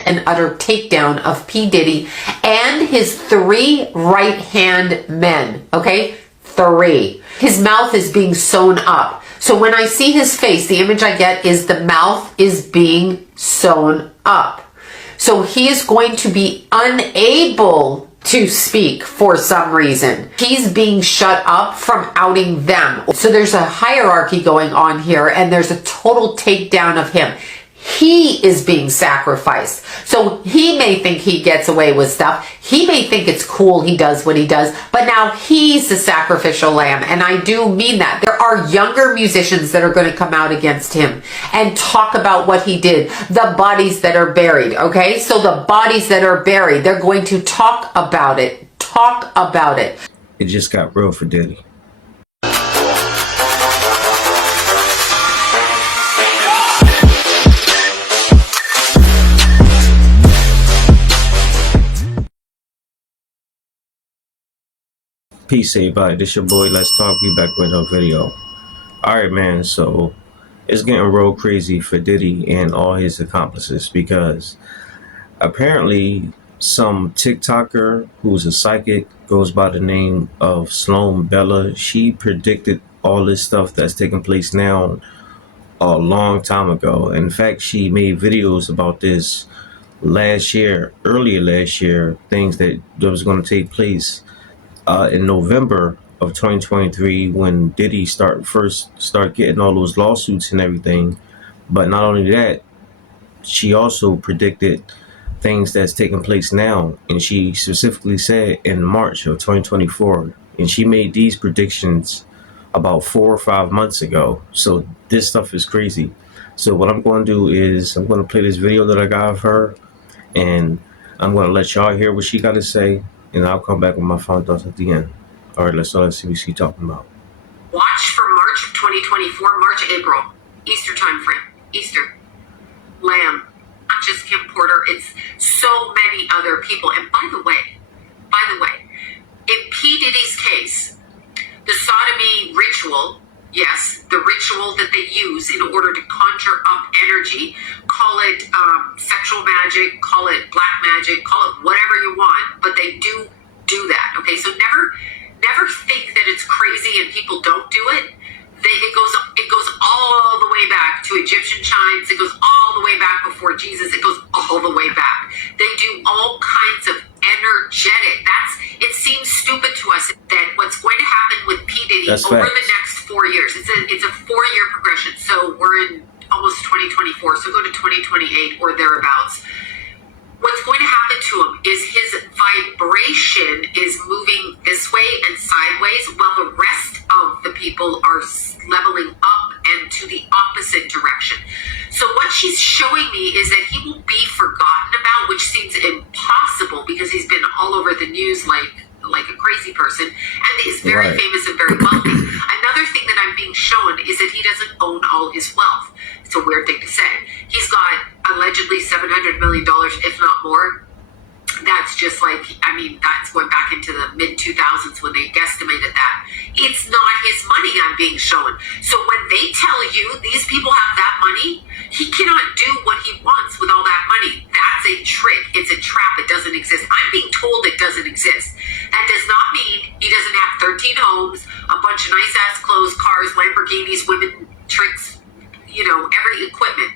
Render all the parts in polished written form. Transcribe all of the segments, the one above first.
an utter takedown of P. Diddy and his 3 right-hand men, okay? 3. His mouth is being sewn up. So when I see his face, the image I get is the mouth is being sewn up. So he is going to be unable to speak for some reason. He's being shut up from outing them. So there's a hierarchy going on here, and there's a total takedown of him. He is being sacrificed. So he may think he gets away with stuff. He may think it's cool he does what he does, but now he's the sacrificial lamb. And I do mean that. There are younger musicians that are going to come out against him and talk about what he did. The bodies that are buried, okay? So the bodies that are buried, they're going to talk about it. Talk about it. It just got real for Diddy. Peace, everybody. This your boy. Let's talk. We back with a video. All right, man. So it's getting real crazy for Diddy and all his accomplices because apparently some TikToker who's a psychic goes by the name of Sloan Bella. She predicted all this stuff that's taking place now a long time ago. In fact, she made videos about this earlier last year, things that was going to take place in November of 2023 when Diddy first start getting all those lawsuits and everything. But not only that, she also predicted things that's taking place now, and she specifically said in March of 2024, and she made these predictions about 4 or 5 months ago. So this stuff is crazy. So what I'm going to do is I'm going to play this video that I got of her, and I'm going to let y'all hear what she got to say, and I'll come back with my final thoughts at the end. All right, let's see what she's talking about. Watch for March of 2024, March, April, Easter time frame, Easter. Lamb, not just Kim Porter, it's so many other people. And by the way, in P. Diddy's case, the sodomy ritual, yes, the ritual that they use in order to conjure up energy, call it sexual magic, call it black magic, call it whatever you want, but they do that, okay? So never think that it's crazy and people don't do it. It goes all the way back to Egyptian chimes. It goes all the way back before Jesus. It goes all the way back. They do all kinds of energetic. It seems stupid to us that what's going to happen with P. Diddy over the next 4 years. It's a 4-year progression. So we're in almost 2024. So go to 2028 or thereabouts. What's going to happen to him is his vibration is moving this way and sideways, while the rest of the people are leveling up and to the opposite direction. So what she's showing me is that he will be forgotten about, which seems impossible because he's been all over the news like a crazy person, and he's very famous and very wealthy. Another thing that I'm being shown is that he doesn't own all his wealth. It's a weird thing to say. He's got allegedly $700 million, if not more. That's just that's going back into the mid-2000s when they guesstimated that. It's not his money I'm being shown. So when they tell you these people have that money, he cannot do what he wants with all that money. That's a trick. It's a trap. It doesn't exist. I'm being told it doesn't exist. That does not mean he doesn't have 13 homes, a bunch of nice-ass clothes, cars, Lamborghinis, women, tricks, every equipment.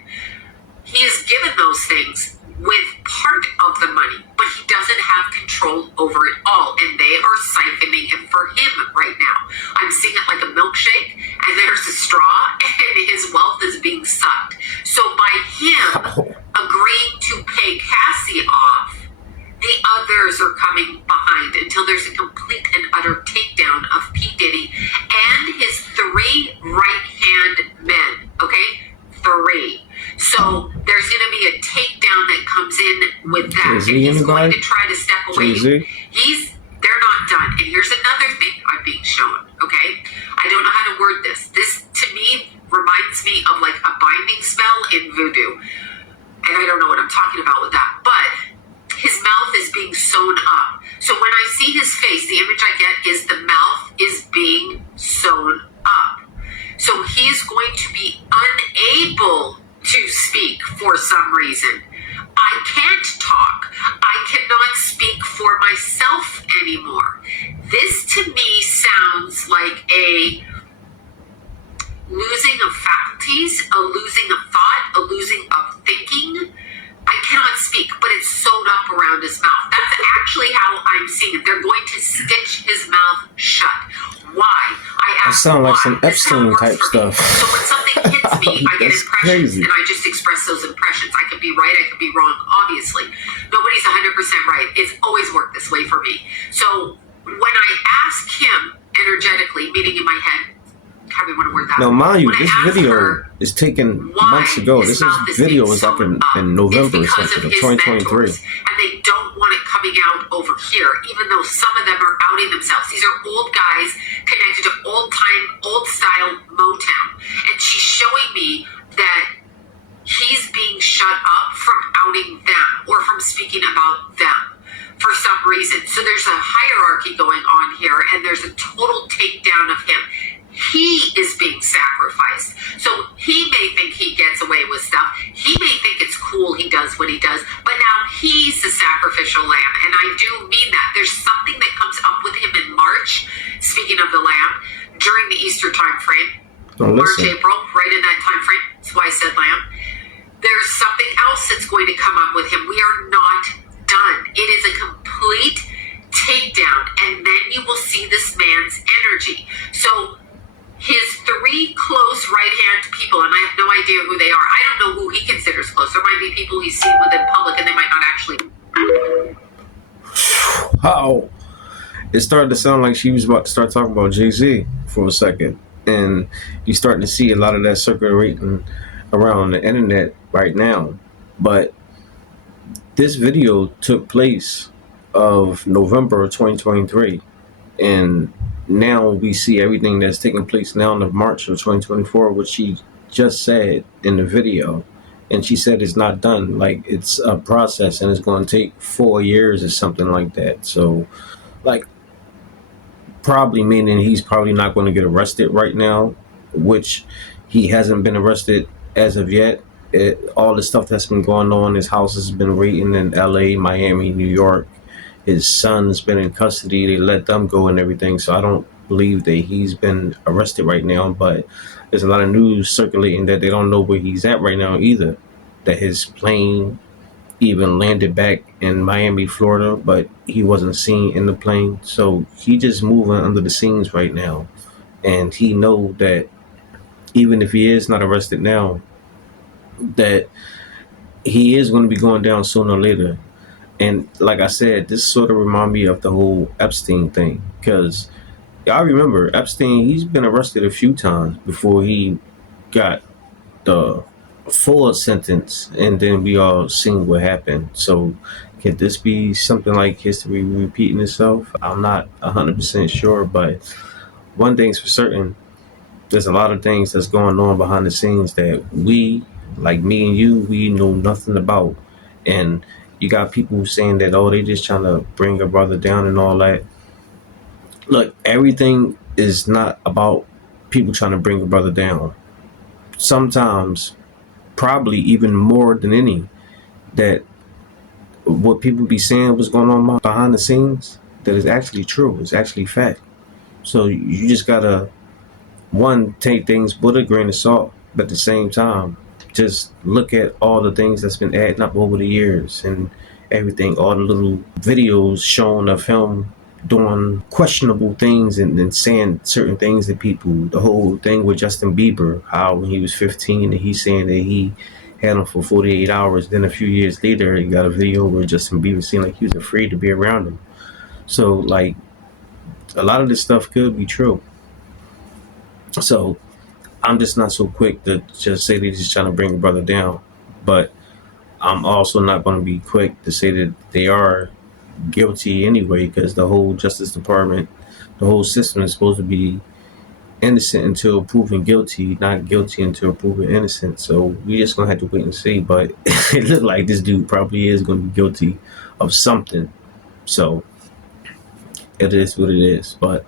He is given those things with part of the money, but he doesn't have control over it all, and they are siphoning it for him right now. I'm seeing it like a milkshake, and there's a straw, and his wealth is being sucked. So by him agreeing to pay Cassie off, the others are coming behind until there's a complete and utter takedown of P. Diddy and his 3 right-hand men, okay? 3. So there's going to be a takedown that comes in with that. And he's going to try to step away. They're not done. And here's another thing I'm being shown, okay? I don't know how to word this. This, to me, reminds me of like a binding spell in voodoo. And I don't know what I'm talking about with that. But his mouth is being sewn up. So when I see his face, the image I get is the mouth is being sewn up. So he's going to be unable to speak for some reason. I can myself anymore. This to me sounds like a losing of faculties, a losing of thought, a losing of thinking. I cannot speak, but it's sewed up around his mouth. That's actually how I'm seeing it. They're going to stitch his mouth shut. Why? I ask That sound like why. some Epstein type stuff. So when something hits me, I get That's impressions, crazy. and I just express those impressions. I could be right, I could be wrong, obviously. Nobody's 100% right. It's always worked this way for me. So when I ask him energetically, meaning in my head, how do we want to word that? Now, mind you, When I this ask video her is taken why months ago. his This mouth is video being was like sewn up, in November or it's because something of of his 2023. mentors, and they don't want it coming out over here, even though some of them are outing themselves. These are old guys connected to old time, old style Motown, and she's showing me that he's being shut up from outing them or from speaking about them for some reason. So there's a hierarchy going on here, and there's a total takedown of him. He is being sacrificed. So he may think he gets away with stuff. He may think it's cool he does what he does, but now he's the sacrificial lamb. And I do mean that. There's something that comes up with him in March, speaking of the lamb, during the Easter time frame. Don't March, listen. April, right in that time frame. That's why I said lamb. There's something else that's going to come up with him. We are not done. It is a complete takedown, and then you will see this man's energy. So his three close right-hand people, and I have no idea who they are. I don't know who he considers close. There might be people he's seen with in public, and they might not actually. Wow. It started to sound like she was about to start talking about Jay-Z for a second. And you're starting to see a lot of that circulating around the internet right now. But this video took place of November of 2023. And now we see everything that's taking place now in March of 2024, which she just said in the video. And she said it's not done. Like, it's a process and it's going to take 4 years or something like that. So, like, probably meaning he's probably not going to get arrested right now, which he hasn't been arrested as of yet. All the stuff that's been going on, his house has been raiding in LA, Miami, New York. His son's been in custody. They let them go and everything. So I don't believe that he's been arrested right now. But there's a lot of news circulating that they don't know where he's at right now either. That his plane even landed back in Miami, Florida, but he wasn't seen in the plane. So he just moving under the scenes right now. And he know that even if he is not arrested now, that he is going to be going down sooner or later. And like I said, this sort of remind me of the whole Epstein thing, because y'all remember Epstein, he's been arrested a few times before he got the full sentence, and then we all seen what happened. So can this be something like history repeating itself? I'm not 100% sure, but one thing's for certain, there's a lot of things that's going on behind the scenes that we, like me and you, we know nothing about. And you got people saying that, oh, they just trying to bring a brother down and all that. Look, everything is not about people trying to bring a brother down. Sometimes, probably even more than any, that what people be saying what's going on behind the scenes, that is actually true. It's actually fact. So you just gotta, one, take things with a grain of salt, but at the same time, just look at all the things that's been adding up over the years and everything, all the little videos shown of him doing questionable things and saying certain things to people. The whole thing with Justin Bieber, how when he was 15 and he's saying that he had him for 48 hours. Then a few years later, he got a video where Justin Bieber seemed like he was afraid to be around him. So, like, a lot of this stuff could be true. So I'm just not so quick to just say they're just trying to bring a brother down. But I'm also not going to be quick to say that they are guilty anyway, because the whole Justice Department, the whole system is supposed to be innocent until proven guilty, not guilty until proven innocent. So we just going to have to wait and see. But it looked like this dude probably is going to be guilty of something. So it is what it is. But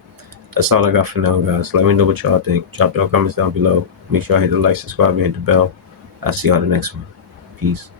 that's all I got for now, guys. Let me know what y'all think. Drop your comments down below. Make sure I hit the like, subscribe, and hit the bell. I'll see y'all in the next one. Peace.